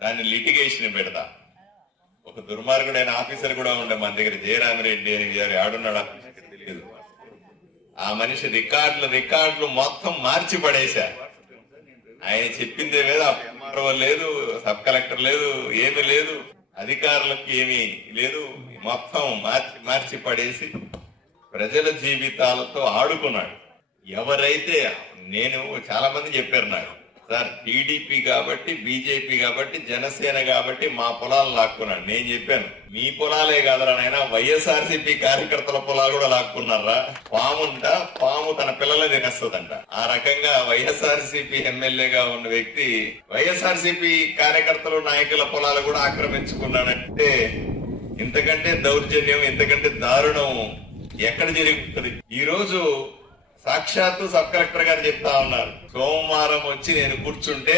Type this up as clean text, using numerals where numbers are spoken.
దాన్ని లిటిగేషన్ పెడతా. ఒక దుర్మార్గుడైన ఆఫీసర్ కూడా ఉండే మన దగ్గర, జయరామిరెడ్డి అని గారు ఆడున్నాడు ఆఫీసర్ తెలియదు. ఆ మనిషి రికార్డులు మొత్తం మార్చి పడేశా. ఆయన చెప్పిందే మీద ఎంఆర్ఓ లేదు, సబ్ కలెక్టర్ లేదు, ఏమీ లేదు, అధికారులకు ఏమీ లేదు, మొత్తం మార్చి పడేసి ప్రజల జీవితాలతో ఆడుకున్నాడు. ఎవరైతే నేను చాలా మంది చెప్పారు నాకు, సార్ టీడీపీ కాబట్టి, బీజేపీ కాబట్టి, జనసేన కాబట్టి మా పొలాలు లాక్కున్నాడు. నేను చెప్పాను, మీ పొలాలే కాదరా నాయనా, వైఎస్ఆర్సీపీ కార్యకర్తల పొలాలు కూడా లాక్కున్నారా. పాము తన పిల్లలే తినేస్తుందంట. ఆ రకంగా వైఎస్ఆర్సీపీ ఎమ్మెల్యేగా ఉన్న వ్యక్తి వైఎస్ఆర్సీపీ కార్యకర్తలు, నాయకుల పొలాలు కూడా ఆక్రమించుకున్నాడంటే ఇంతకంటే దౌర్జన్యం, ఇంతకంటే దారుణం ఎక్కడ జరుగుతుంది? ఈ రోజు సాక్షాత్తు సబ్ కలెక్టర్ గారు చెప్తా ఉన్నారు, సోమవారం వచ్చి నేను కూర్చుంటే